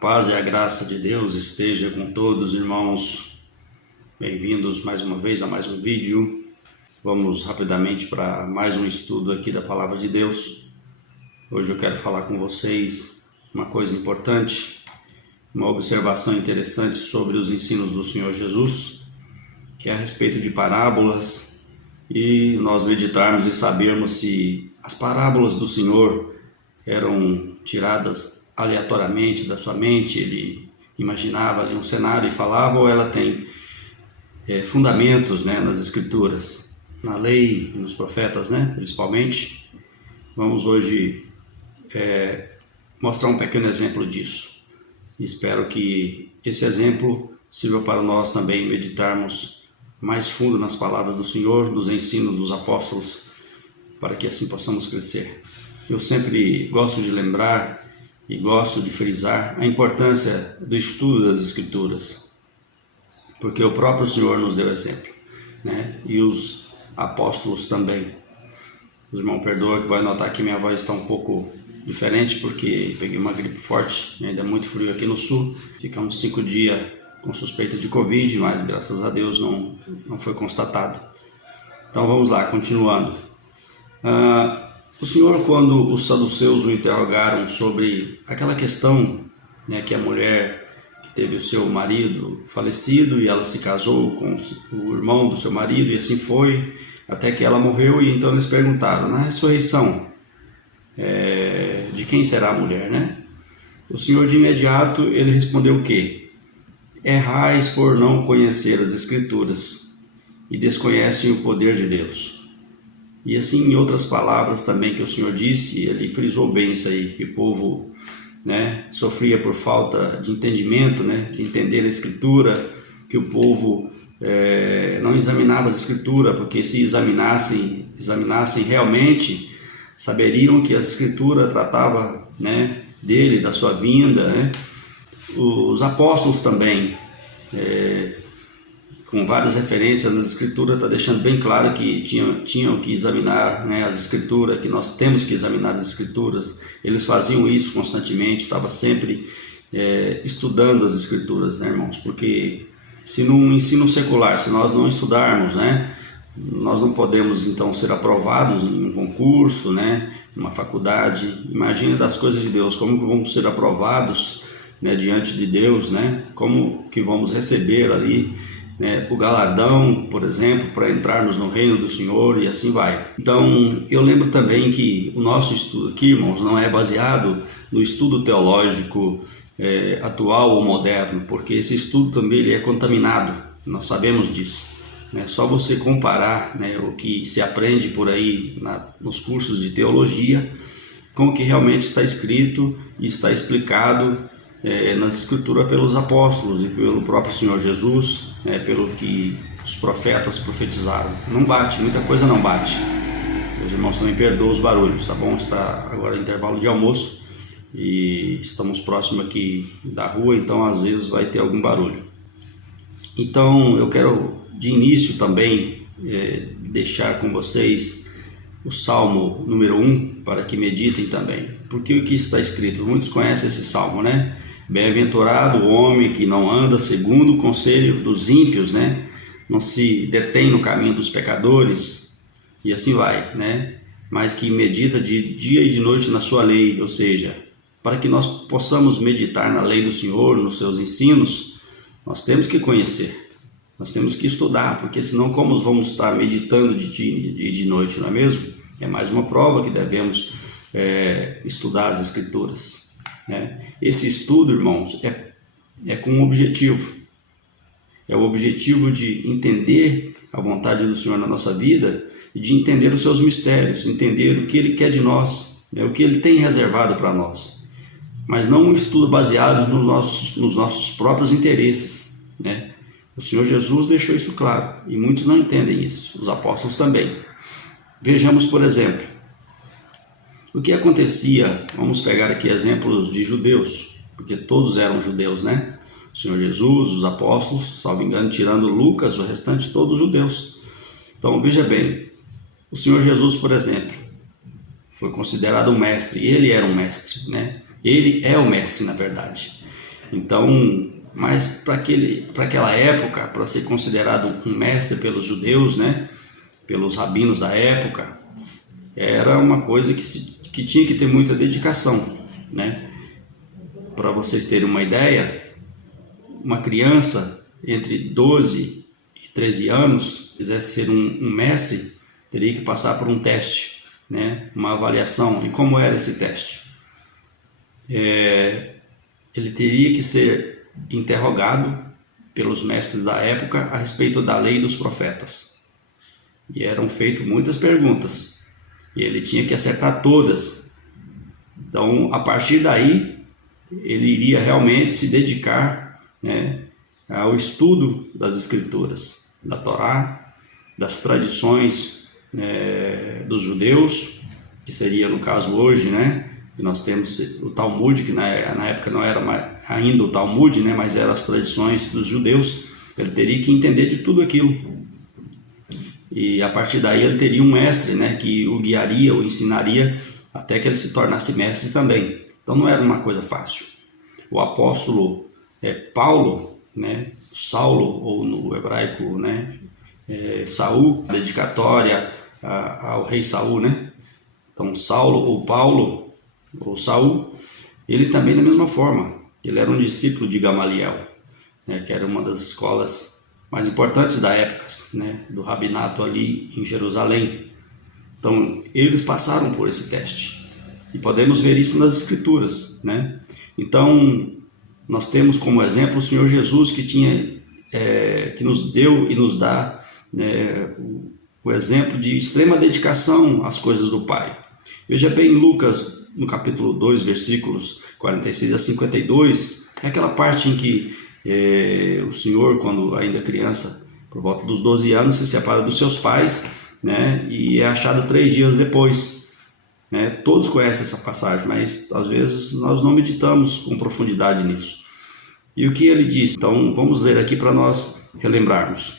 paz e a graça de Deus esteja com todos, irmãos. Bem-vindos mais uma vez a mais um vídeo. Vamos rapidamente para mais um estudo aqui da Palavra de Deus. Hoje eu quero falar com vocês uma coisa importante, uma observação interessante sobre os ensinos do Senhor Jesus, que é a respeito de parábolas, e nós meditarmos e sabermos se as parábolas do Senhor eram tiradas aleatoriamente da sua mente, ele imaginava ali um cenário e falava, ou ela tem fundamentos, nas Escrituras, na lei, nos profetas, principalmente. Vamos hoje mostrar um pequeno exemplo disso. Espero que esse exemplo sirva para nós também meditarmos mais fundo nas palavras do Senhor, nos ensinos dos apóstolos, para que assim possamos crescer. Eu sempre gosto de lembrar e gosto de frisar a importância do estudo das Escrituras, porque o próprio Senhor nos deu exemplo, e os apóstolos também. Os irmãos perdoam que vai notar que minha voz está um pouco diferente, porque peguei uma gripe forte, ainda é muito frio aqui no sul, ficamos 5 dias com suspeita de Covid, mas graças a Deus não foi constatado. Então vamos lá, continuando. O Senhor, quando os saduceus o interrogaram sobre aquela questão, que a mulher que teve o seu marido falecido e ela se casou com o irmão do seu marido e assim foi, até que ela morreu, e então eles perguntaram, na ressurreição, de quem será a mulher, O Senhor de imediato, ele respondeu o quê? Errais por não conhecer as Escrituras e desconhecem o poder de Deus. E assim, em outras palavras também que o Senhor disse, ele frisou bem isso aí, que o povo sofria por falta de entendimento, de entender a Escritura, que o povo não examinava as Escrituras, porque se examinassem realmente, saberiam que a Escritura tratava dele, da sua vinda. Os apóstolos também, com várias referências nas Escrituras, está deixando bem claro que tinham que examinar as Escrituras, que nós temos que examinar as Escrituras. Eles faziam isso constantemente, estavam sempre estudando as Escrituras, irmãos, porque se no ensino secular, se nós não estudarmos, nós não podemos então ser aprovados em um concurso, em uma faculdade. Imagina das coisas de Deus, como que vamos ser aprovados diante de Deus, como que vamos receber ali o galardão, por exemplo, para entrarmos no reino do Senhor, e assim vai. Então, eu lembro também que o nosso estudo aqui, irmãos, não é baseado no estudo teológico atual ou moderno, porque esse estudo também ele é contaminado, nós sabemos disso. Só você comparar o que se aprende por aí nos cursos de teologia com o que realmente está escrito e está explicado nas Escrituras pelos apóstolos e pelo próprio Senhor Jesus, pelo que os profetas profetizaram. Não bate, muita coisa não bate. Os irmãos também perdoam os barulhos, tá bom? Está agora intervalo de almoço e estamos próximos aqui da rua, então às vezes vai ter algum barulho. Então eu quero de início também deixar com vocês o Salmo número 1, para que meditem também. Porque o que está escrito? Muitos conhecem esse Salmo, Bem-aventurado o homem que não anda segundo o conselho dos ímpios, não se detém no caminho dos pecadores, e assim vai, mas que medita de dia e de noite na sua lei. Ou seja, para que nós possamos meditar na lei do Senhor, nos seus ensinos, nós temos que conhecer, nós temos que estudar, porque senão como vamos estar meditando de dia e de noite, não é mesmo? É mais uma prova que devemos estudar as Escrituras. Esse estudo, irmãos, é com um objetivo. É o objetivo de entender a vontade do Senhor na nossa vida e de entender os seus mistérios, entender o que Ele quer de nós, o que Ele tem reservado para nós. Mas não um estudo baseado nos nossos próprios interesses, O Senhor Jesus deixou isso claro e muitos não entendem isso, os apóstolos também. Vejamos, por exemplo, o que acontecia. Vamos pegar aqui exemplos de judeus, porque todos eram judeus, O Senhor Jesus, os apóstolos, salvo engano, tirando Lucas, o restante todos judeus. Então veja bem, o Senhor Jesus, por exemplo, foi considerado um mestre, ele era um mestre, Ele é o mestre, na verdade. Então, mas para aquela época, para ser considerado um mestre pelos judeus, né, pelos rabinos da época, era uma coisa que tinha que ter muita dedicação, né? Para vocês terem uma ideia, uma criança entre 12 e 13 anos, quisesse ser um mestre, teria que passar por um teste, né? Uma avaliação. E como era esse teste? Ele teria que ser interrogado pelos mestres da época a respeito da lei dos profetas. E eram feitas muitas perguntas. E ele tinha que acertar todas. Então, a partir daí, ele iria realmente se dedicar, né, ao estudo das Escrituras, da Torá, das tradições dos judeus, que seria, no caso, hoje, né, que nós temos o Talmud, que na época não era ainda o Talmud, né, mas eram as tradições dos judeus. Ele teria que entender de tudo aquilo. E a partir daí ele teria um mestre, né, que o guiaria, o ensinaria, até que ele se tornasse mestre também. Então não era uma coisa fácil. O apóstolo Paulo, né, Saulo, ou no hebraico, né, Saul, dedicatória ao rei Saul, né? Então Saulo ou Paulo ou Saul, ele também da mesma forma. Ele era um discípulo de Gamaliel, né, que era uma das escolas mais importantes da época, né, do rabinato ali em Jerusalém. Então eles passaram por esse teste e podemos ver isso nas Escrituras, né? Então nós temos como exemplo o Senhor Jesus, que nos deu e nos dá, né, o exemplo de extrema dedicação às coisas do Pai. Veja bem, Lucas, no capítulo 2, versículos 46 a 52, é aquela parte em que o Senhor, quando ainda criança, por volta dos 12 anos, se separa dos seus pais, né, e é achado 3 dias depois. Né? Todos conhecem essa passagem, mas às vezes nós não meditamos com profundidade nisso. E o que ele diz? Então vamos ler aqui para nós relembrarmos.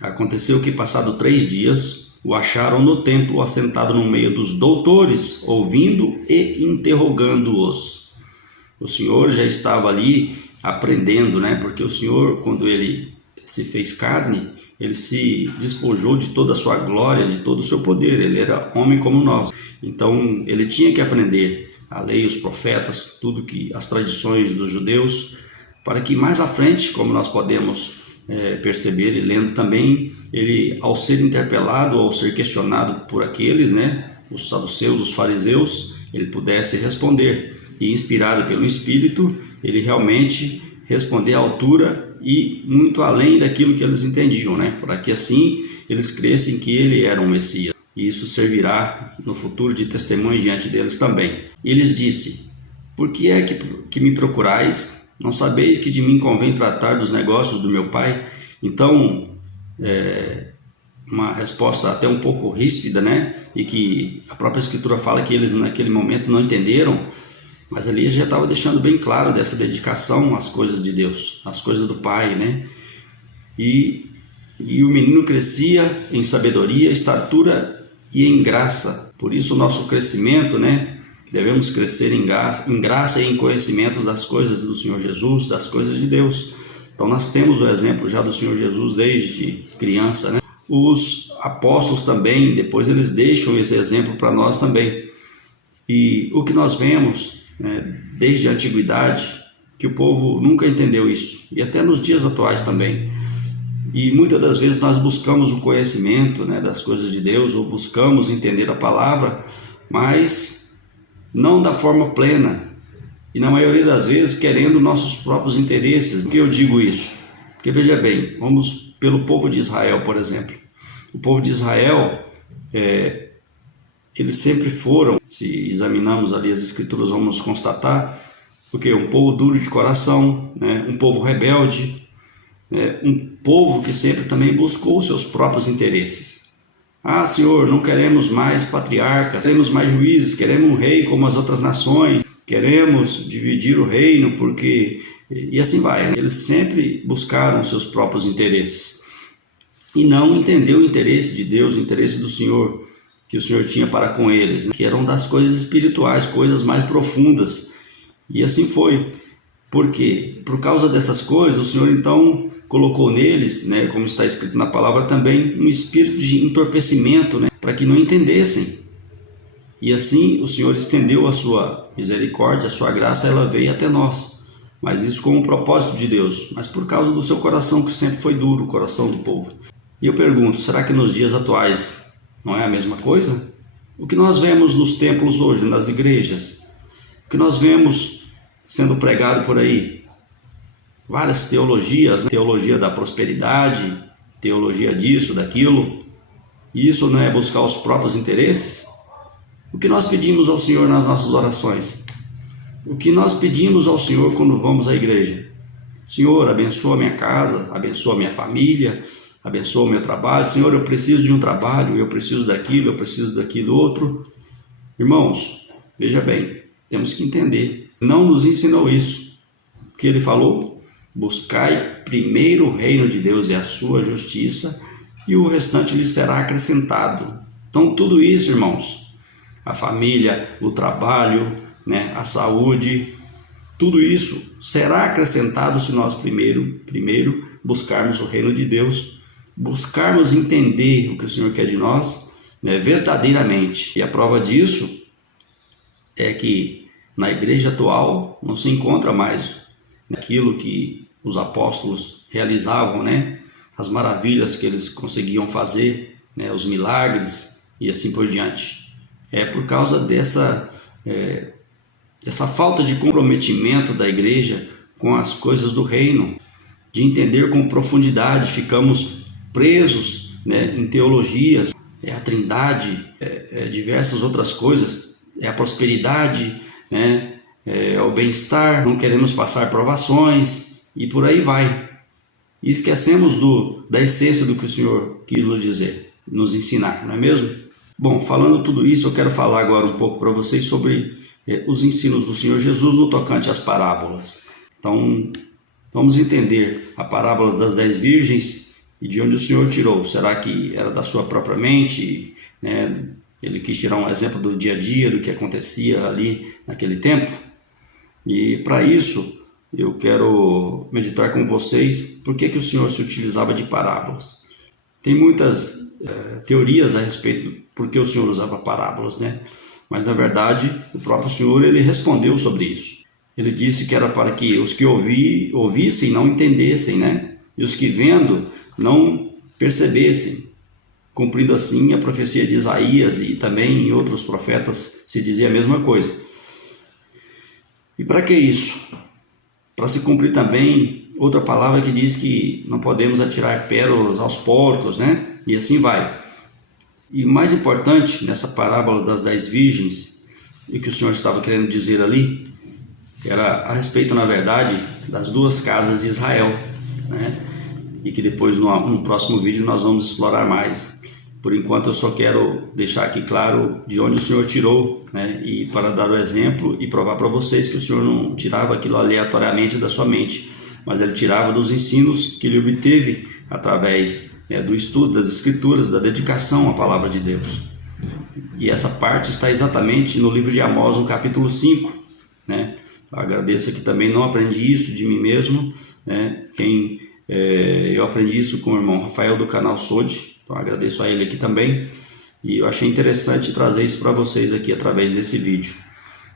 Aconteceu que, passado 3 dias, o acharam no templo, assentado no meio dos doutores, ouvindo e interrogando-os. O Senhor já estava ali aprendendo, né? Porque o Senhor, quando ele se fez carne, ele se despojou de toda a sua glória, de todo o seu poder. Ele era homem como nós. Então ele tinha que aprender a lei, os profetas, tudo que as tradições dos judeus, para que mais à frente, como nós podemos perceber e lendo também, ele, ao ser interpelado, ao ser questionado por aqueles, né, os saduceus, os fariseus, ele pudesse responder. E inspirado pelo Espírito, ele realmente responder à altura e muito além daquilo que eles entendiam, né, para que assim eles crescem que ele era um Messias. E isso servirá no futuro de testemunho diante deles também. E lhes disse: por que é que me procurais? Não sabeis que de mim convém tratar dos negócios do meu Pai? Então, uma resposta até um pouco ríspida, né? E que a própria Escritura fala que eles naquele momento não entenderam, mas ali já estava deixando bem claro dessa dedicação às coisas de Deus, às coisas do Pai, né? E o menino crescia em sabedoria, estatura e em graça. Por isso o nosso crescimento, né? Devemos crescer em graça e em conhecimento das coisas do Senhor Jesus, das coisas de Deus. Então nós temos o exemplo já do Senhor Jesus desde criança, né? Os apóstolos também, depois eles deixam esse exemplo para nós também. E o que nós vemos, né, desde a antiguidade, que o povo nunca entendeu isso, e até nos dias atuais também. E muitas das vezes nós buscamos o conhecimento, né, das coisas de Deus, ou buscamos entender a palavra, mas não da forma plena, e na maioria das vezes querendo nossos próprios interesses. Por que eu digo isso? Porque veja bem, vamos pelo povo de Israel, por exemplo. O povo de Israel, eles sempre foram, se examinarmos ali as Escrituras, vamos constatar, porque um povo duro de coração, né? Um povo rebelde, né? Um povo que sempre também buscou seus próprios interesses. Ah, Senhor, não queremos mais patriarcas, queremos mais juízes, queremos um rei como as outras nações, queremos dividir o reino, porque... E assim vai, né? Eles sempre buscaram seus próprios interesses e não entendeu o interesse de Deus, o interesse do Senhor, que o Senhor tinha para com eles, né? Que eram das coisas espirituais, coisas mais profundas. E assim foi. Por quê? Por causa dessas coisas, o Senhor então colocou neles, né, como está escrito na palavra também, um espírito de entorpecimento, né, para que não entendessem. E assim o Senhor estendeu a sua misericórdia, a sua graça, ela veio até nós. Mas isso com um propósito de Deus, mas por causa do seu coração que sempre foi duro, o coração do povo. E eu pergunto, será que nos dias atuais não é a mesma coisa? O que nós vemos nos templos hoje, nas igrejas, o que nós vemos sendo pregado por aí, várias teologias, né? Teologia da prosperidade, teologia disso, daquilo, e isso não é buscar os próprios interesses? O que nós pedimos ao Senhor nas nossas orações? O que nós pedimos ao Senhor quando vamos à igreja? Senhor, abençoa minha casa, abençoa minha família, abençoa o meu trabalho. Senhor, eu preciso de um trabalho, eu preciso daquilo outro. Irmãos, veja bem, temos que entender. Não nos ensinou isso. O que ele falou? Buscai primeiro o reino de Deus e a sua justiça, e o restante lhe será acrescentado. Então, tudo isso, irmãos, a família, o trabalho, né, a saúde, tudo isso será acrescentado se nós primeiro buscarmos o reino de Deus, buscarmos entender o que o Senhor quer de nós, né, verdadeiramente. E a prova disso é que na igreja atual não se encontra mais aquilo que os apóstolos realizavam, né, as maravilhas que eles conseguiam fazer, né, os milagres e assim por diante. É por causa dessa falta de comprometimento da igreja com as coisas do reino, de entender com profundidade, ficamos presos, né, em teologias, a trindade, diversas outras coisas, a prosperidade, né, o bem-estar, não queremos passar provações e por aí vai. E esquecemos da essência do que o Senhor quis nos dizer, nos ensinar, não é mesmo? Bom, falando tudo isso, eu quero falar agora um pouco para vocês sobre os ensinos do Senhor Jesus no tocante às parábolas. Então, vamos entender a parábola das 10 virgens e de onde o Senhor tirou. Será que era da sua própria mente, né? Ele quis tirar um exemplo do dia a dia, do que acontecia ali naquele tempo? E para isso, eu quero meditar com vocês por que o Senhor se utilizava de parábolas. Tem muitas teorias a respeito do porquê o Senhor usava parábolas, né? Mas na verdade o próprio Senhor ele respondeu sobre isso. Ele disse que era para que os que ouvissem não entendessem, né? E os que vendo não percebessem, cumprindo assim a profecia de Isaías, e também em outros profetas se dizia a mesma coisa. E para que isso? Para se cumprir também outra palavra que diz que não podemos atirar pérolas aos porcos, né? E assim vai. E mais importante nessa parábola das 10 virgens, e que o Senhor estava querendo dizer ali, era a respeito, na verdade, das 2 casas de Israel, né? E que depois no próximo vídeo nós vamos explorar mais. Por enquanto eu só quero deixar aqui claro de onde o Senhor tirou, né? E para dar o exemplo e provar para vocês que o Senhor não tirava aquilo aleatoriamente da sua mente, mas ele tirava dos ensinos que ele obteve através do estudo das Escrituras, da dedicação à palavra de Deus. E essa parte está exatamente no livro de Amós, no capítulo 5, né? Eu agradeço que também não aprendi isso de mim mesmo, né? Eu aprendi isso com o irmão Rafael do canal Sode, então agradeço a ele aqui também, e eu achei interessante trazer isso para vocês aqui através desse vídeo.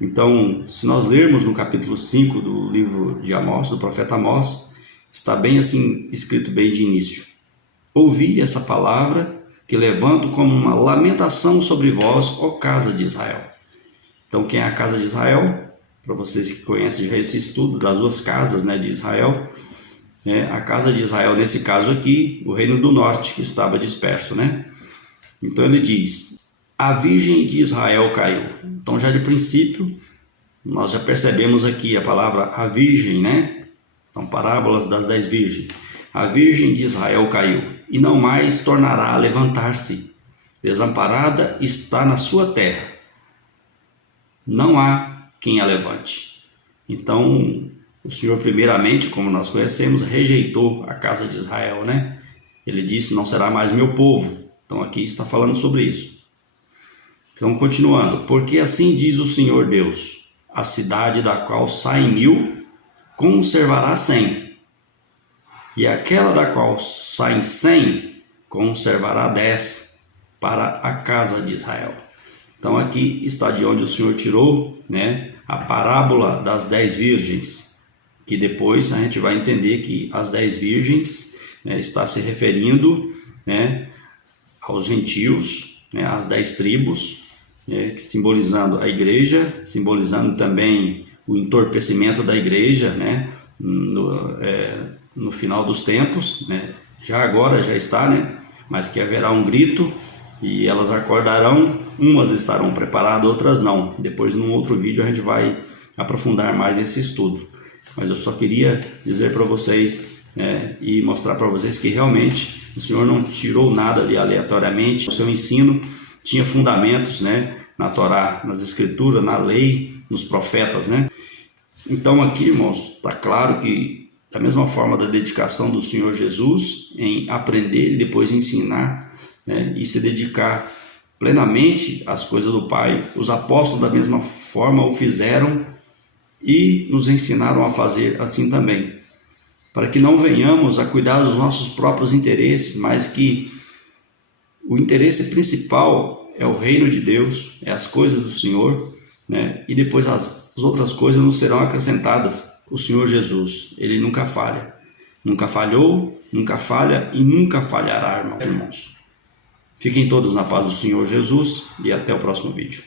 Então, se nós lermos no capítulo 5 do livro de Amós, do profeta Amós, está bem assim, escrito bem de início. Ouvi essa palavra que levanto como uma lamentação sobre vós, ó casa de Israel. Então, quem é a casa de Israel? Para vocês que conhecem já esse estudo das 2 casas, né, de Israel, a casa de Israel, nesse caso aqui, o reino do norte, que estava disperso, né? Então ele diz, a virgem de Israel caiu. Então já de princípio, nós já percebemos aqui a palavra a virgem, né? Então parábolas das 10 virgens. A virgem de Israel caiu, e não mais tornará a levantar-se. Desamparada está na sua terra. Não há quem a levante. Então, o Senhor, primeiramente, como nós conhecemos, rejeitou a casa de Israel, né? Ele disse, não será mais meu povo. Então, aqui está falando sobre isso. Então, continuando. Porque assim diz o Senhor Deus, a cidade da qual saem 1000 conservará 100, e aquela da qual saem 100 conservará 10 para a casa de Israel. Então aqui está de onde o Senhor tirou, né, a parábola das 10 virgens, que depois a gente vai entender que as 10 virgens, né, está se referindo, né, aos gentios, né, às 10 tribos, né, simbolizando a igreja, simbolizando também o entorpecimento da igreja, né, no final dos tempos, né, já agora já está, né, mas que haverá um grito e elas acordarão, umas estarão preparadas, outras não. Depois, num outro vídeo, a gente vai aprofundar mais esse estudo. Mas eu só queria dizer para vocês, né, e mostrar para vocês que realmente o Senhor não tirou nada ali aleatoriamente. O seu ensino tinha fundamentos, né, na Torá, nas Escrituras, na lei, nos profetas, né? Então aqui, irmãos, está claro que da mesma forma da dedicação do Senhor Jesus em aprender e depois ensinar, né, e se dedicar plenamente às coisas do Pai, os apóstolos da mesma forma o fizeram e nos ensinaram a fazer assim também, para que não venhamos a cuidar dos nossos próprios interesses, mas que o interesse principal é o reino de Deus, é as coisas do Senhor, né? E depois as outras coisas nos serão acrescentadas. O Senhor Jesus, Ele nunca falha, nunca falhou, nunca falha e nunca falhará, irmãos. Fiquem todos na paz do Senhor Jesus e até o próximo vídeo.